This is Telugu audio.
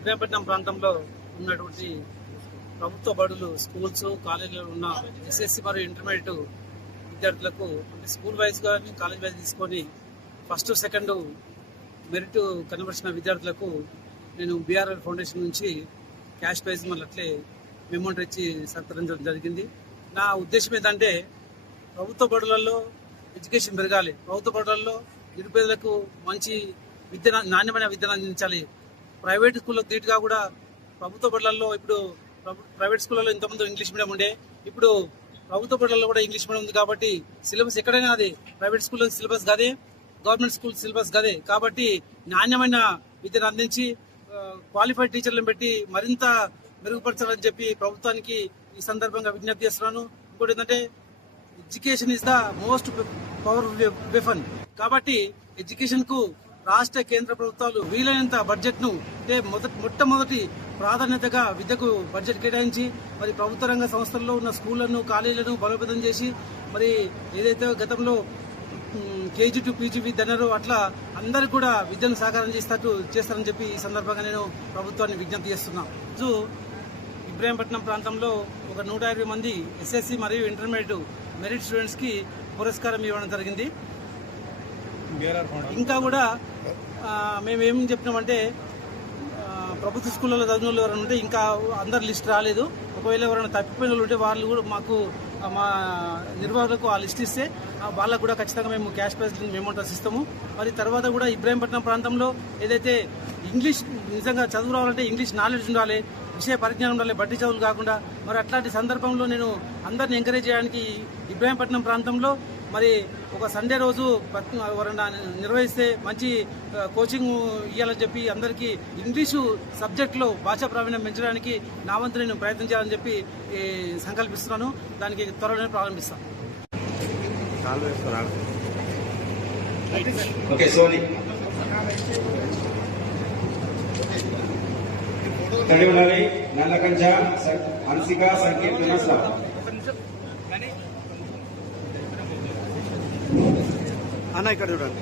ఇబ్రాహీంపట్నం ప్రాంతంలో ఉన్నటువంటి ప్రభుత్వ బడులు, స్కూల్స్, కాలేజీలో ఉన్న ఎస్ఎస్సి మరియు ఇంటర్మీడియట్ విద్యార్థులకు స్కూల్ వైజ్ కానీ కాలేజ్ వైజ్ తీసుకొని ఫస్ట్ సెకండ్ మెరిట్ కనబరిచిన విద్యార్థులకు నేను బీఆర్ఎల్ ఫౌండేషన్ నుంచి క్యాష్ ప్రైజ్ మళ్ళీ అట్లే మెమౌంట్ ఇచ్చి సత్కరించడం జరిగింది. నా ఉద్దేశం ఏంటంటే ప్రభుత్వ బడులలో ఎడ్యుకేషన్ పెరగాలి, ప్రభుత్వ బడులలో నిరుపేదలకు మంచి విద్య, నాణ్యమైన విద్యను అందించాలి. ప్రైవేట్ స్కూల్లో ధీటుగా కూడా ప్రభుత్వ బడులలో ఇప్పుడు ప్రైవేట్ స్కూళ్ళలో ఇంతకుముందు ఇంగ్లీష్ మీడియం ఉండే, ఇప్పుడు ప్రభుత్వ బడులలో కూడా ఇంగ్లీష్ మీడియం ఉంది. కాబట్టి సిలబస్ ఎక్కడైనా అదే, ప్రైవేట్ స్కూల్లో సిలబస్ గదే, గవర్నమెంట్ స్కూల్ సిలబస్ గదే. కాబట్టి నాణ్యమైన విద్యను అందించి క్వాలిఫైడ్ టీచర్లను పెట్టి మరింత మెరుగుపరచాలని చెప్పి ప్రభుత్వానికి ఈ సందర్భంగా విజ్ఞప్తి చేస్తున్నాను. ఇంకోటి ఏంటంటే education is the most powerful weapon. కాబట్టి ఎడ్యుకేషన్ కు రాష్ట్ర కేంద్ర ప్రభుత్వాలు వీలైనంత బడ్జెట్ ను అంటే మొట్టమొదటి ప్రాధాన్యతగా విద్యకు బడ్జెట్ కేటాయించి మరి ప్రభుత్వ రంగ సంస్థల్లో ఉన్న స్కూళ్లను, కాలేజీలను బలోపేతం చేసి మరి ఏదైతే గతంలో కేజీ టు పీజీ విద్య అన్నారో అట్లా అందరూ కూడా విద్యను సాకారం చేస్తారని చెప్పి ఈ సందర్భంగా నేను ప్రభుత్వాన్ని విజ్ఞప్తి చేస్తున్నాను. ఇబ్రాహీంపట్నం ప్రాంతంలో ఒక 120 మంది ఎస్ఎస్సి మరియు ఇంటర్మీడియట్ మెరిట్ స్టూడెంట్స్ కి పురస్కారం ఇవ్వడం జరిగింది. ఇంకా కూడా మేము ఏం చెప్పినామంటే ప్రభుత్వ స్కూళ్ళలో చదివిన వాళ్ళు ఎవరైనా ఉంటే ఇంకా అందరు లిస్ట్ రాలేదు, ఒకవేళ ఎవరైనా తప్పిపోయిన వాళ్ళు ఉంటే వాళ్ళు కూడా మాకు మా నిర్వాహకులకు ఆ లిస్ట్ ఇస్తే వాళ్ళకు కూడా ఖచ్చితంగా మేము క్యాష్ ప్రైజ్ అమౌంట్ ఇస్తాము. మరి తర్వాత కూడా ఇబ్రాహీంపట్నం ప్రాంతంలో ఏదైతే ఇంగ్లీష్ నిజంగా చదువు రావాలంటే ఇంగ్లీష్ నాలెడ్జ్ ఉండాలి, విషయ పరిజ్ఞానం ఉండాలి, బట్టి చదువులు కాకుండా. మరి అట్లాంటి సందర్భంలో నేను అందరిని ఎంకరేజ్ చేయడానికి ఇబ్రాహీంపట్నం ప్రాంతంలో మరి ఒక సండే రోజు ఎవరైనా నిర్వహిస్తే మంచి కోచింగ్ ఇవ్వాలని చెప్పి అందరికీ ఇంగ్లీషు సబ్జెక్టులో భాషా ప్రావీణ్యం పెంచడానికి నా వంతు నేను ప్రయత్నం చేయాలని చెప్పి సంకల్పిస్తున్నాను. దానికి త్వరలోనే ప్రారంభిస్తాను. నల్లకంచ హన్సిక సంకీర్తన అన్న ఇక్కడ చూడండి.